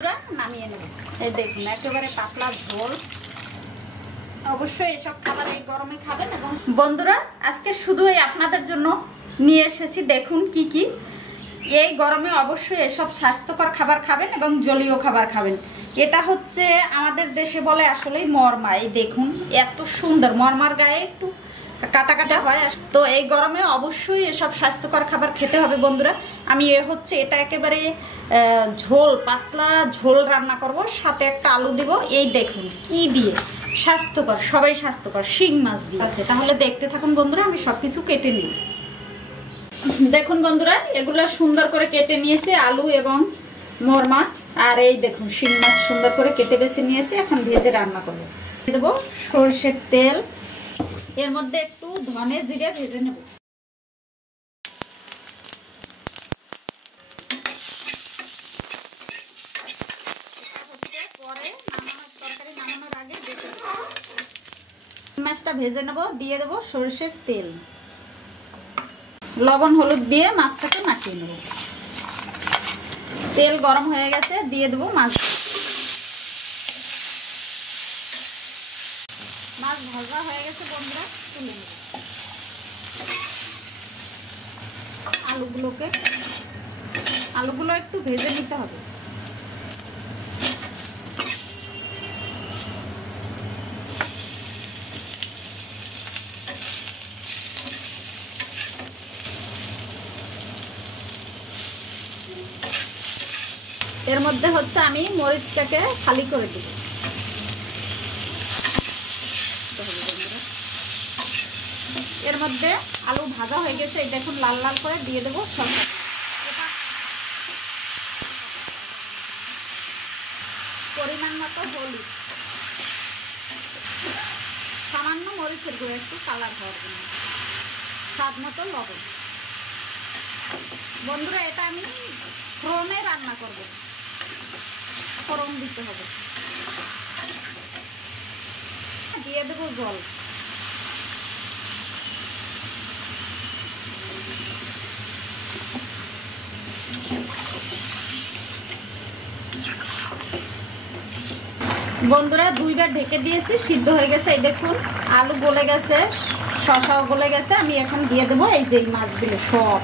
নামিয়ে নেব। এই দেখুন একেবারে পাতলা ঝোল। অবশ্যই এসব খাবার এই গরমে খাবেন। এবং বন্ধুরা আজকে শুধুই আপনাদের জন্য নিয়ে এসেছি, দেখুন কি কি। এই গরমে অবশ্যই এসব স্বাস্থ্যকর খাবার খাবেন এবং জলীয় খাবার খাবেন। এটা হচ্ছে আমাদের দেশে বলে আসলেই মরমা। এই দেখুন এত সুন্দর, মরমার গায়ে একটু কাটা কাটা হয়। তো এই গরমে অবশ্যই এসব স্বাস্থ্যকর খাবার খেতে হবে বন্ধুরা। আমি এটা একেবারে ঝোল, পাতলা ঝোল রান্না করব, সাথে একটা আলু দিব। এই দেখুন কি দিয়ে, স্বাস্থ্যকর, সবাই স্বাস্থ্যকর, শিং মাছ দিয়ে আছে। তাহলে দেখতে থাকুন বন্ধুরা, আমি সবকিছু কেটে নিই। দেখুন বন্ধুরা এগুলো সুন্দর করে কেটে নিয়েছি, আলু এবং মরমা। আর এই দেখুন শিং মাছ সুন্দর করে কেটে বেছে নিয়েছি। এখন ভেজে রান্না করবো। দেবো সরষের তেল, এর মধ্যে একটু ধনে জিরে ভেজে নেব। পরে তরকারি নামানোর আগে মাছটা ভেজে নেব। দিয়ে দেবো সরষের তেল, লবণ হলুদ দিয়ে মাছটাকে মাখিয়ে নেব। তেল গরম হয়ে গেছে, দিয়ে দেবো মাছ। মাছ ভাজা হয়ে গেছে বন্ধুরা, তুলে নেব। আলুগুলো একটু ভেজে নিতে হবে। এর মধ্যে আমি মরিচটাকে খালি করে দিব। এর মধ্যে আলু ভাজা হয়ে গেছে, এই দেখুন লাল লাল করে দিয়ে দেবো সরষে। পরিমাণ মতো হলুদ, সামান্য মরিচের গুঁড়ো একটু কালার হওয়ার জন্য, স্বাদ মতো লবণ। বন্ধুরা এটা আমি ফোড়নে রান্না করব, ফোড়ন দিতে হবে। দিয়ে দেবো জল। বন্ধুরা দুইবার ঢেকে দিয়েছি, সিদ্ধ হয়ে গেছে। এই দেখুন আলু গলে গেছে, শসাও গলে গেছে। আমি এখন দিয়ে দেবো এই যে মাছগুলো সব।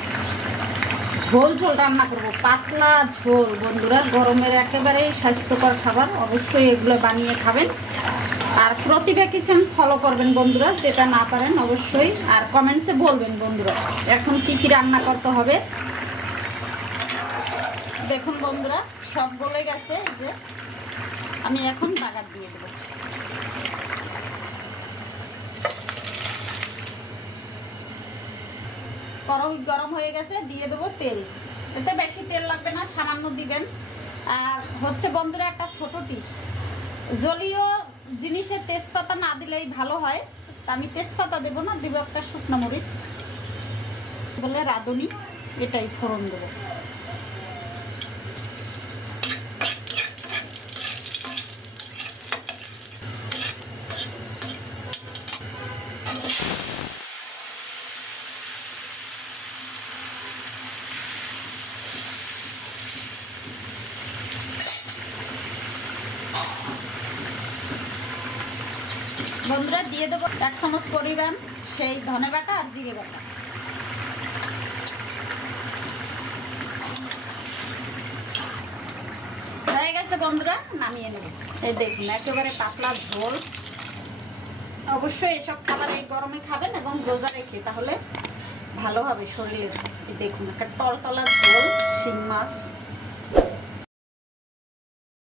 ঝোল ঝোল রান্না করব, পাতলা ঝোল। বন্ধুরা গরমের একেবারেই স্বাস্থ্যকর খাবার, অবশ্যই এগুলো বানিয়ে খাবেন। আর প্রতিভা কিচেন ফলো করবেন বন্ধুরা, যেটা না পারেন অবশ্যই। আর কমেন্টসে বলবেন বন্ধুরা এখন কি কি রান্না করতে হবে। দেখুন বন্ধুরা সব গলে গেছে, এই যে আমি এখন বাগার দিয়ে দেবো। কড়াই গরম হয়ে গেছে, দিয়ে দেবো তেল। এতে বেশি তেল লাগবে না, সামান্য দিবেন। আর বন্ধুরা একটা ছোট টিপস, জলীয় জিনিসে তেজপাতা না দিলেই ভালো হয়। আমি তেজপাতা দেবো না, দেবো একটা শুকনো মরিচ বলে রাঁধুনি, এটাই ফোড়ন দেবো। বন্ধুরা দিয়ে দেবো 1 চামচ পরিমাণ সেই ধনে বাটা আর জিরে বাটা। হয়ে গেছে বন্ধুরা, নামিয়ে নেব। এই দেখুন একেবারে পাতলা ঝোল। অবশ্যই এসব খাবার এই গরমে খাবেন এবং রোজা রেখে, তাহলে ভালো হবে শরীর। দেখুন একটা টলটলা ঝোল, শিং মাছ।